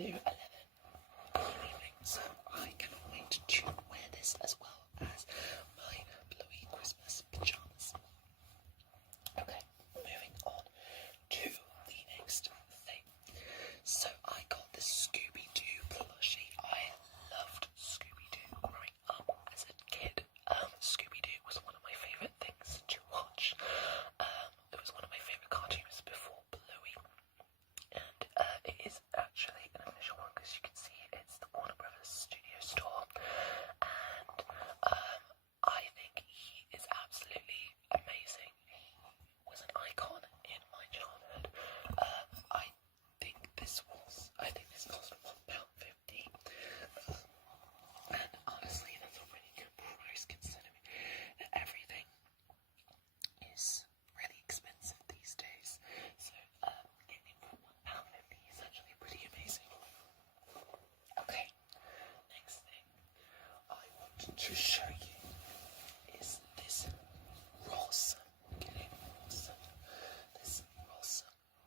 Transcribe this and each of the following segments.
to 11 so I cannot wait to wear this as well as my bluey Christmas pyjamas. Okay, moving on to the next thing. So I got this Scooby-Doo plushie. I loved Scooby-Doo growing up as a kid. Scooby-Doo was one of my favourite things to watch. It was one of my favourite cartoons before Bluey. And it is actually an official one because you can see it's the Warner Brothers Studio store. And I think he is absolutely amazing. He was an icon in my childhood. I think this cost £1.50. And honestly, that's a really good price considering that everything is really expensive these days. So getting it for £1.50 is actually pretty amazing. Okay, next thing I wanted to show you is this Ross. This Ross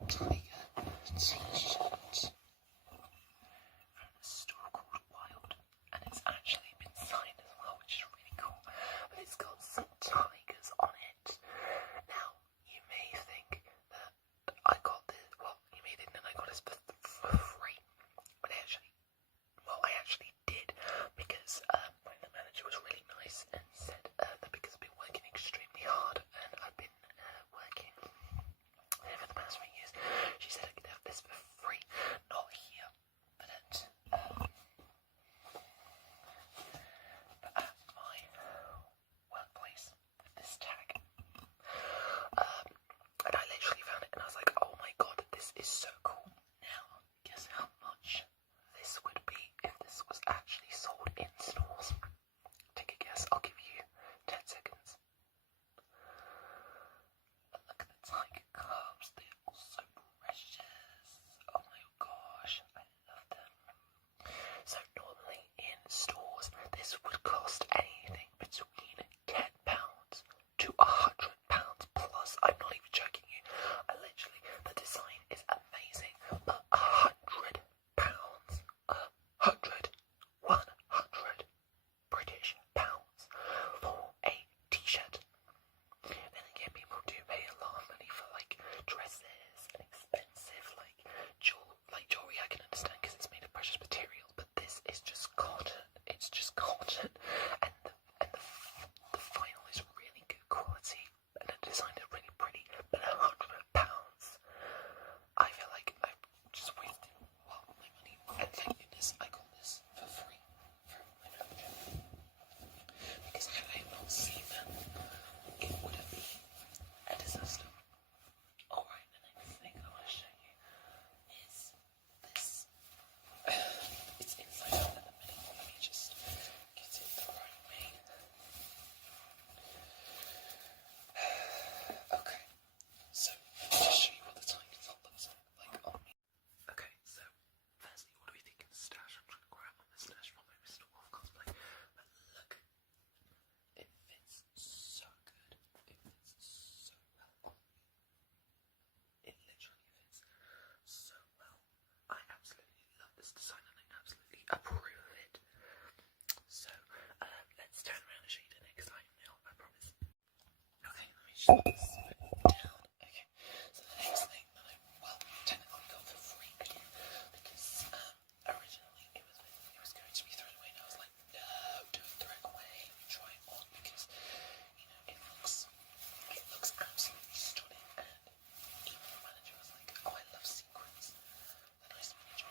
Tiger t-shirt from a store called Wild, and it's actually been signed as well, which is really cool. But it's got some tigers on it. Now, you may think that I got this. Well, you may think that I got this for free, but I actually did because the manager was really nice and said that because I've been working extremely hard and I've been working for the past 3 years, she said I could have this for free. Not here, but at my workplace with this tag. And I literally found it and I was like, oh my god, this is so cool. Now, guess how much this would be if this was actually sold in stores? Take a guess, I'll give you 10 seconds. Look at the tiger cubs, they're all so precious. Oh my gosh, I love them. So normally in stores, this would cost anything between £10 to £100 plus. I'm not even joking you. The design is amazing, but £100, 100 British pounds for a t-shirt. Then again, people do pay a lot of money for like dresses and expensive jewelry. I can understand because it's made of precious materials, but this is just cotton. It's just cotton, and the vinyl is really good quality, and the design is really pretty. But £100, I feel like I've just wasted my money. And thank goodness I got this for free from my manager, because had I not seen that, it would have been a disaster. Alright, the next thing I want to show you is this. It's inside out at the minute. Let me just get it the right way. Okay, so let me just show you what the tiger top looks like on me. Okay, so firstly, what do we think of the stash? I'm trying to grab on the stash from my Mr. Wolf cosplay, but look, it fits so good. It fits so well on me. It literally fits so well. I absolutely love this design and I absolutely approve of it. So let's turn around and show you the next item now, I promise. Okay, let me just put this down. Okay, so the next thing that technically got for free again, because originally it was going to be thrown away, and I was like, no, don't throw it away. Let me try it on because it looks absolutely stunning. And even the manager was like, oh, I love sequins. The nice manager.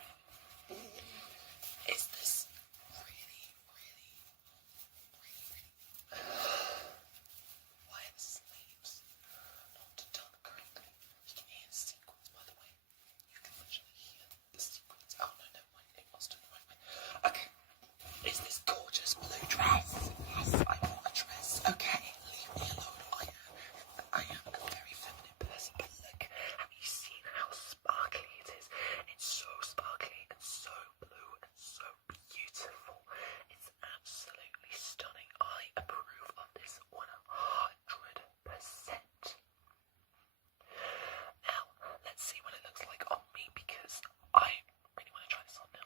It's this really wide sleeves, not done correctly. You can hear the sequins, by the way. You can literally hear the sequins. Oh no, never mind. It was done the right way. Okay. Is this gorgeous blue dress? Yes, I want a dress. Okay, leave me alone. I am a very feminine person, but look, have you seen how sparkly it is? It's so sparkly and so blue and so beautiful. It's absolutely stunning. I approve of this 100%. Now, let's see what it looks like on me because I really want to try this on now.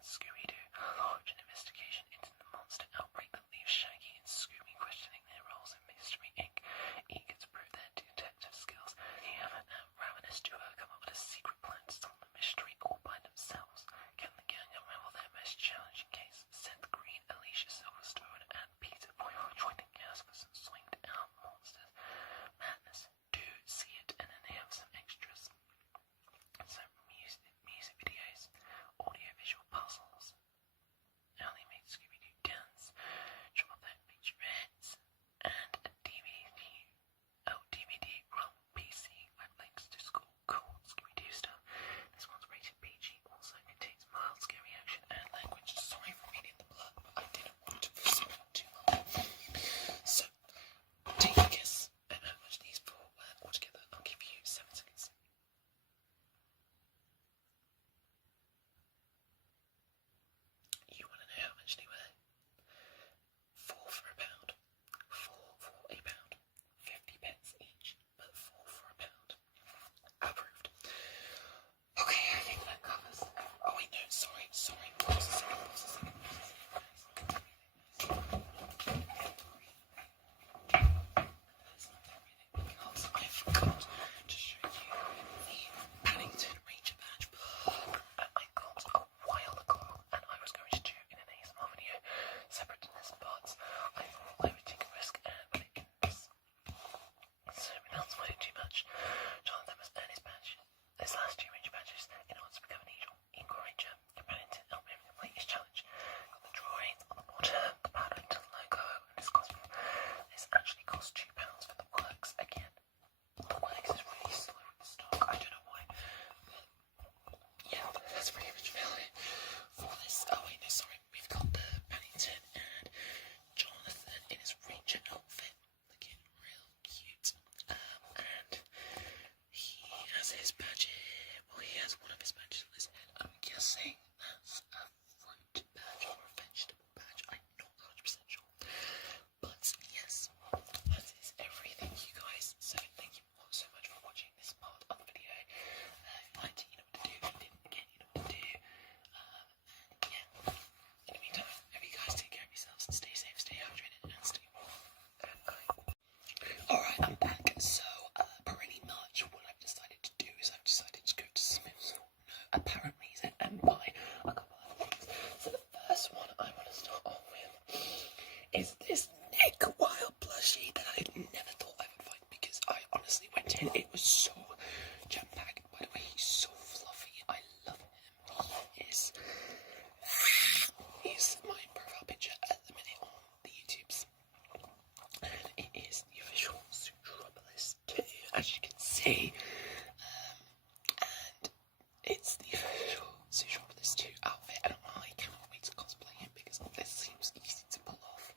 and Scooby-Doo launch an investigation into the monster outbreak that leaves Shaggy and Scooby questioning their roles in Mystery Inc. Eager to prove their detective skills, Liam and Ravenous Duo come up with a secret plan to solve the mystery all by themselves. Can the gang unravel their most challenging case? Seth Green, Alicia Silverstone, and Peter Boyle join the cast for some swinged-out monsters. Madness. Do see it, and then they have some extras. So music videos, audio-visual puzzles, how they made Scooby-Doo dance, drop that featurettes, and a DVD from PC with links to cool Scooby-Doo stuff. This one's rated PG, also contains mild scary action and language. Sorry for reading the blood, but I didn't want to spoil too long. So, take a guess at how much these four were altogether. I'll give you 7 seconds. You want to know how much they were? 4 for £1. 4 for £1. 50 pence each, but 4 for £1. Approved. Okay, I think that covers. Oh wait, no, sorry. Pause a second. Because I forgot to show you the Paddington Ranger badge I got a while ago, and I was going to do in an ASMR video separate to this, but I thought I would take a risk and put it in this. So without spoiling too much, Jonathan must earn his badge. His last 2 Ranger badges in order to become an Eagle Ranger. Paddington helped him complete his challenge. Got the drawings on the border, the Paddington logo, and his costume. This actually cost £2 for the works again. The works is really slow with the stock. I don't know why. But yeah, that's pretty much about it for this. Oh wait, no, sorry. We've got the Paddington and Jonathan in his Ranger outfit, looking real cute. And he has his badge. Well, he has one of his badges on his head. I'm guessing that's a fruit badge or a vegetable badge. I'm not 100% sure. But yes, that is everything, you guys. So thank you all so much for watching this part of the video. If you liked it, you know what to do. If you didn't, again, you know what to do. And yeah, in the meantime, hope you guys take care of yourselves and stay safe, stay hydrated, and stay warm. Alright, I'm back. So, pretty much what I've decided to do is I've decided to go to Smith's. Apparently, and buy a couple of things. So the first one I want to start off with is this Nick Wilde plushie that I never thought I would find, because I honestly went in, it was so jam-packed. By the way, he's so fluffy. I love him. He's my profile picture at the minute on the YouTubes. And it is the official Zootropolis 2, as you can see. And it's the official Zootropolis 2 outfit, and I cannot wait to cosplay him because this seems easy to pull off.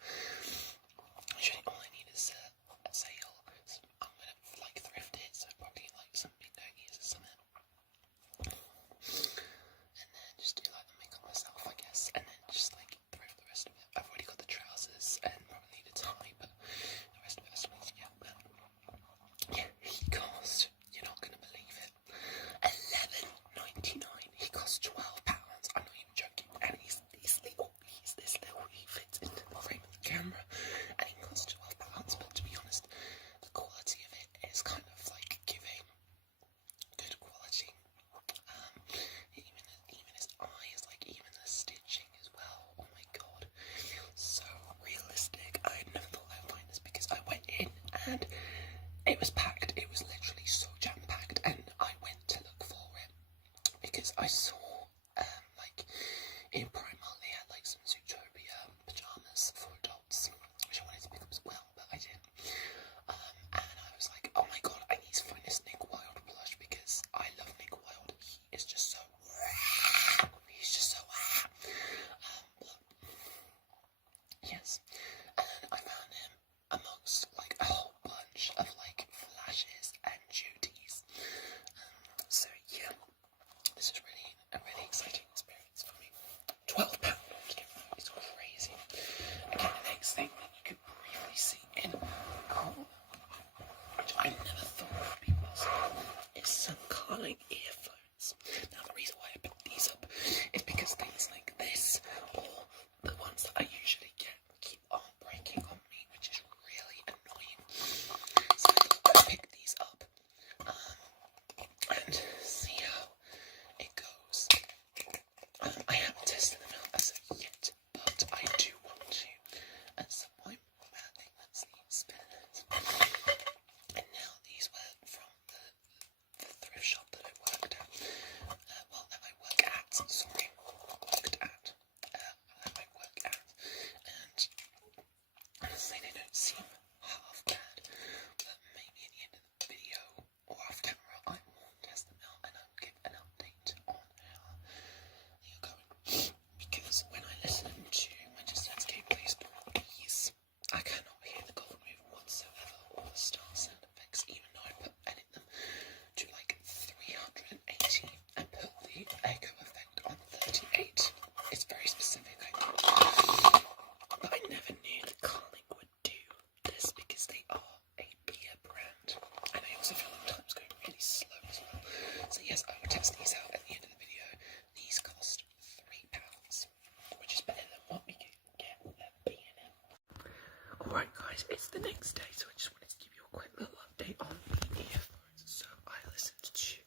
it's the next day, so I just wanted to give you a quick little update on the earphones. So I listened to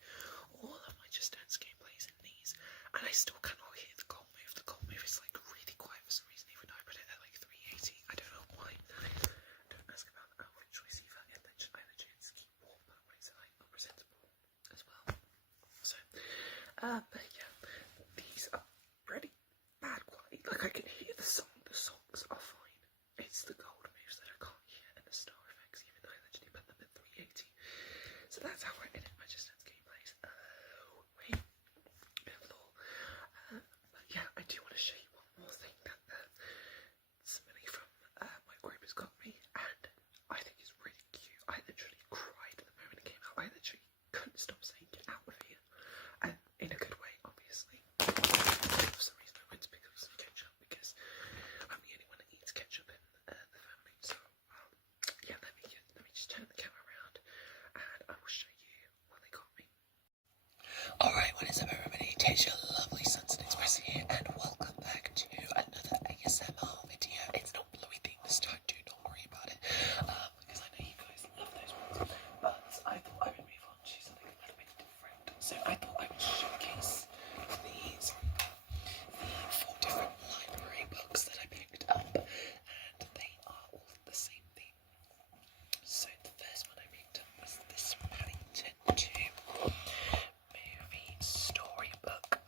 all of my Just Dance gameplays in these, and I still cannot hear the goal move. The goal move is like really quiet for some reason, even though I put it at like 380. I don't know why. Don't ask about that. I'll literally see if I literally just keep warm, but it makes it like not presentable as well. So, but yeah, these are pretty bad quality. Like I can hear the song. The songs are fine. It's the gold moves that I can't hear, and the star effects, even though I literally put them at 380. So that's how I edit my Just Dance gameplays. Wait, bit of lore. But yeah, I do want to show you one more thing that somebody from my group has got me, and I think it's really cute. I literally cried the moment it came out. I literally couldn't stop saying "get out of here," and in a good way, obviously. For some reason, I went to pick up some ketchup because I'm the only one that eats ketchup in the family. So yeah, let me just turn the camera around, and I will show you what they got me. Alright, what is up everybody? It's your lovely Sunset Express here, and welcome back to another ASMR video. It's not Bluey themed this time, do not worry about it, because I know you guys love those ones, but I thought I would move on to something a little bit different. So I thought I would showcase these, the 4 different library books that I picked up, and they are all the same thing. So the first one I picked up was this Paddington 2 movie storybook.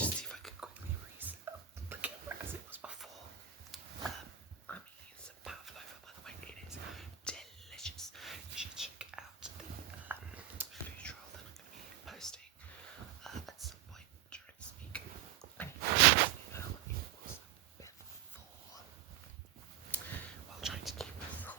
me just see if I can quickly reset the camera as it was before. I'm eating some pavlova, by the way. It is delicious. You should check out the food trial that I'm going to be posting at some point during this week. And it was before, while trying to keep myself,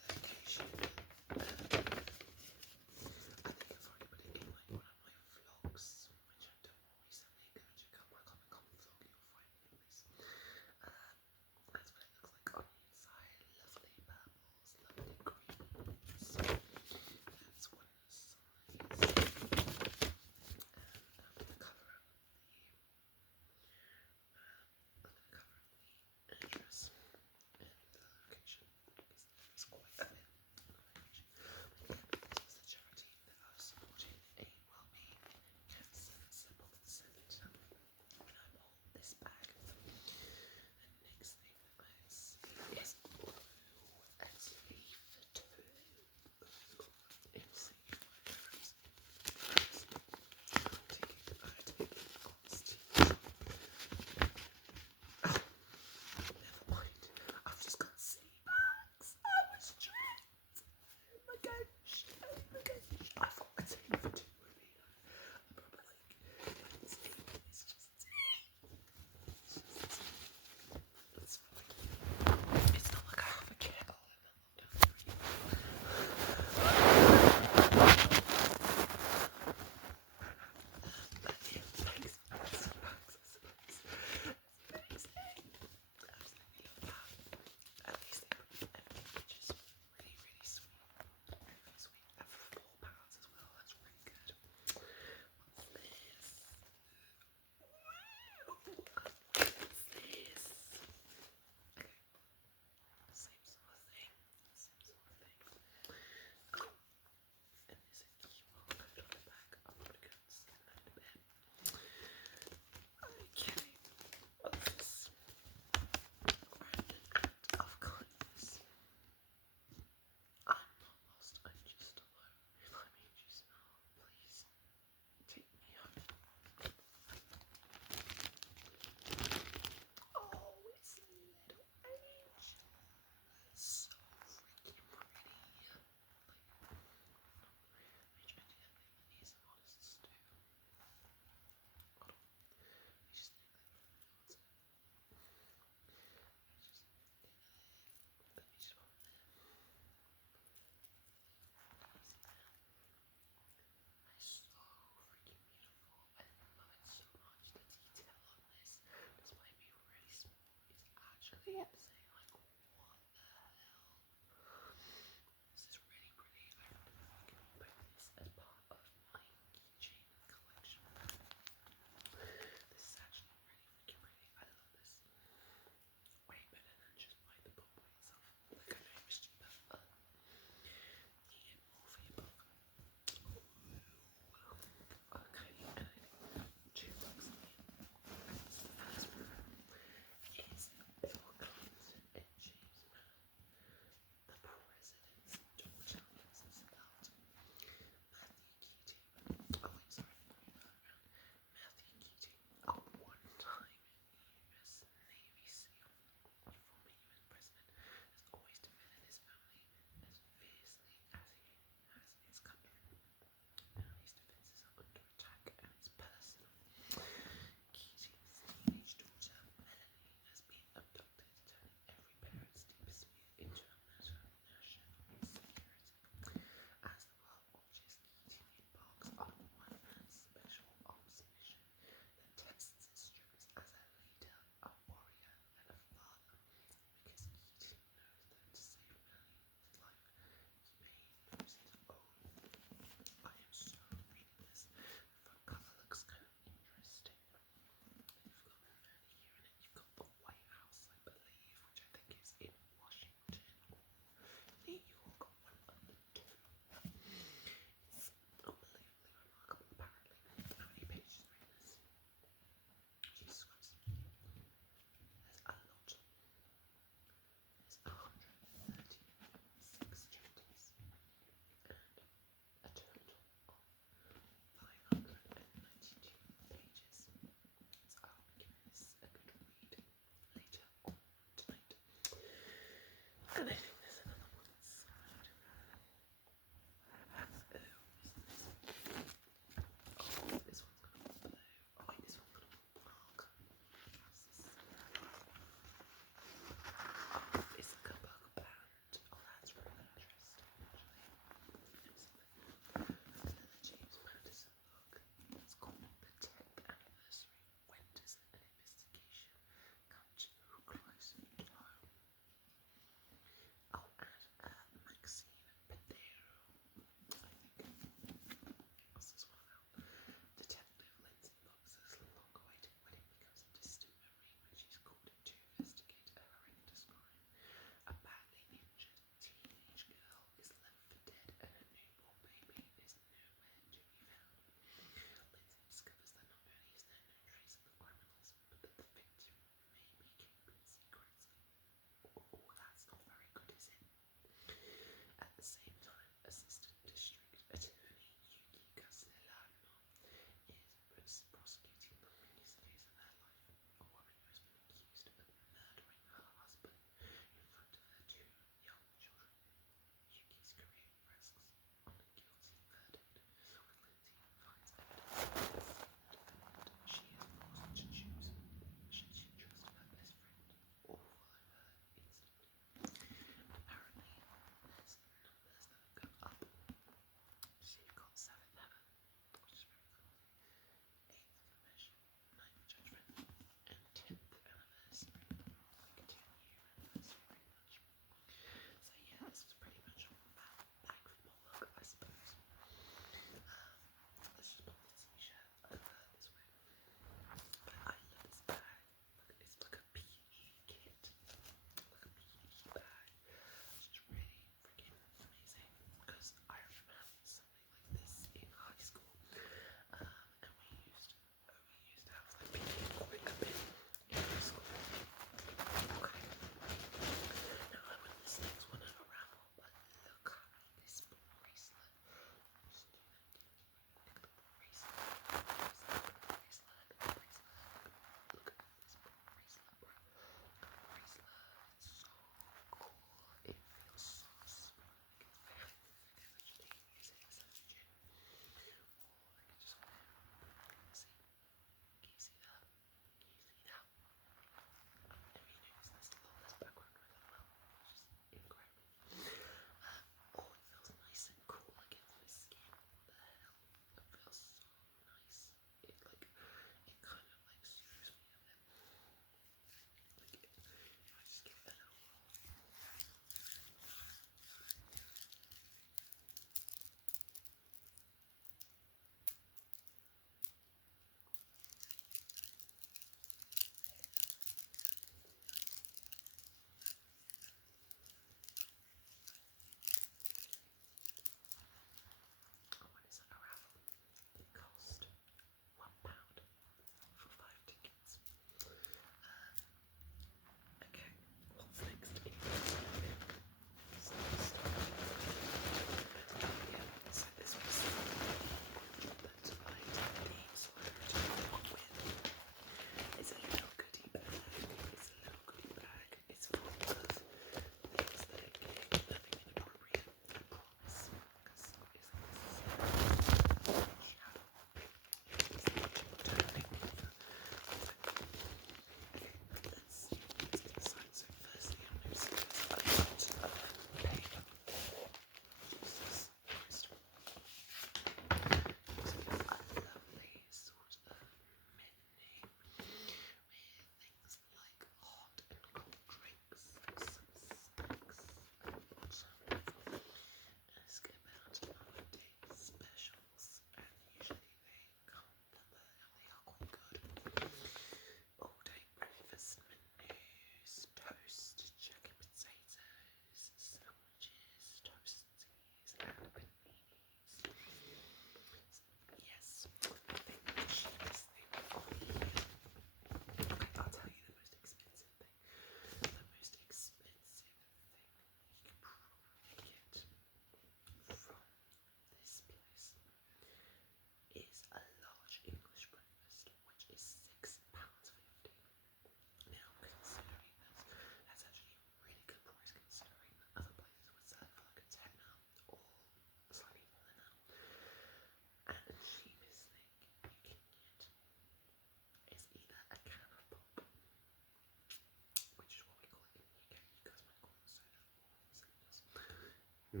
So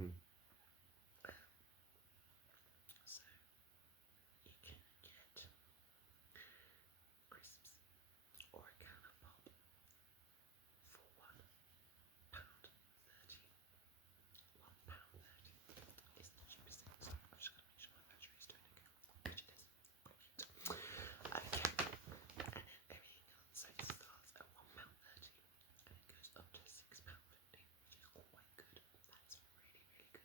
you can get crisps or a can of pop for £1.30. £1.30 is the cheapest thing. So I'm just going to make sure my battery is doing okay, which it is. Brilliant. Okay, and then everything else, so it starts at £1.30 and it goes up to £6.50, which is quite good. That's really, really good.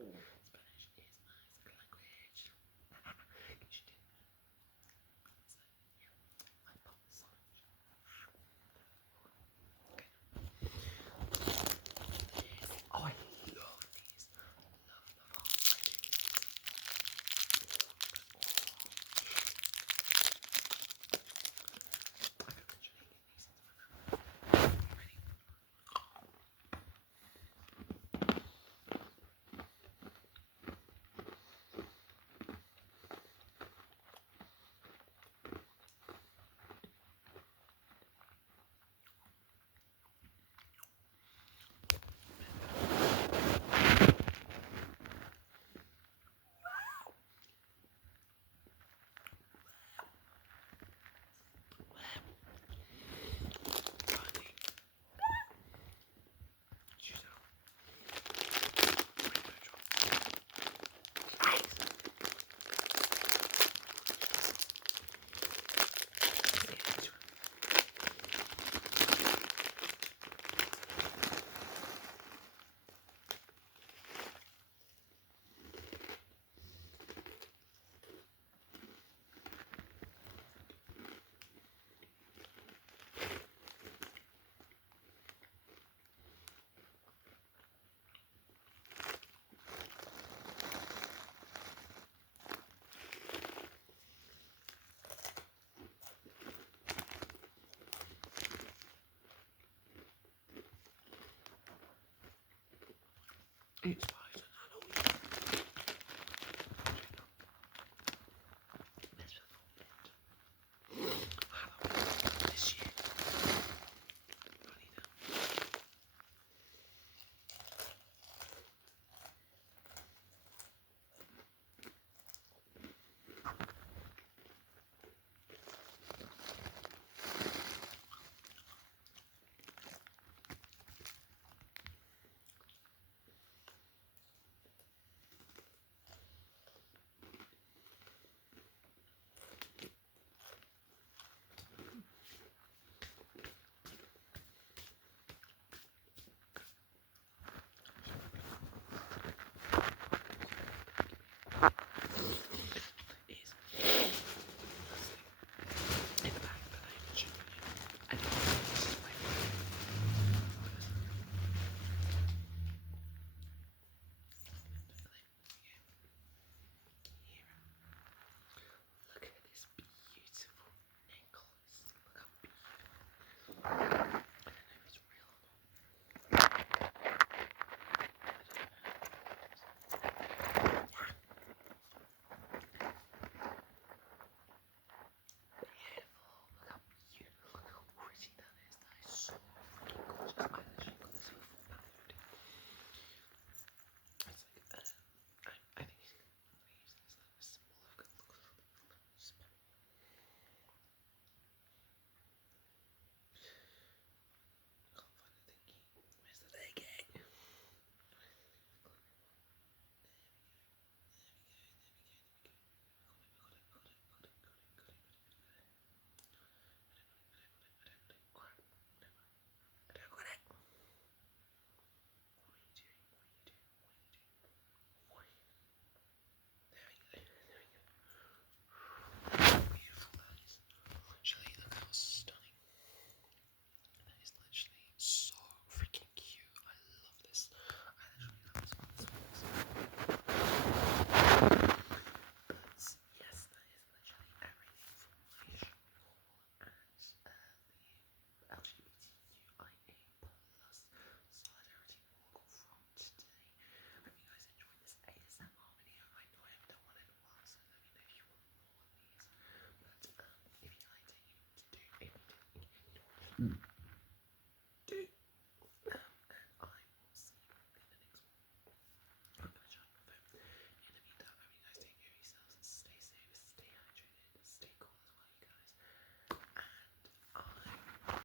Mm.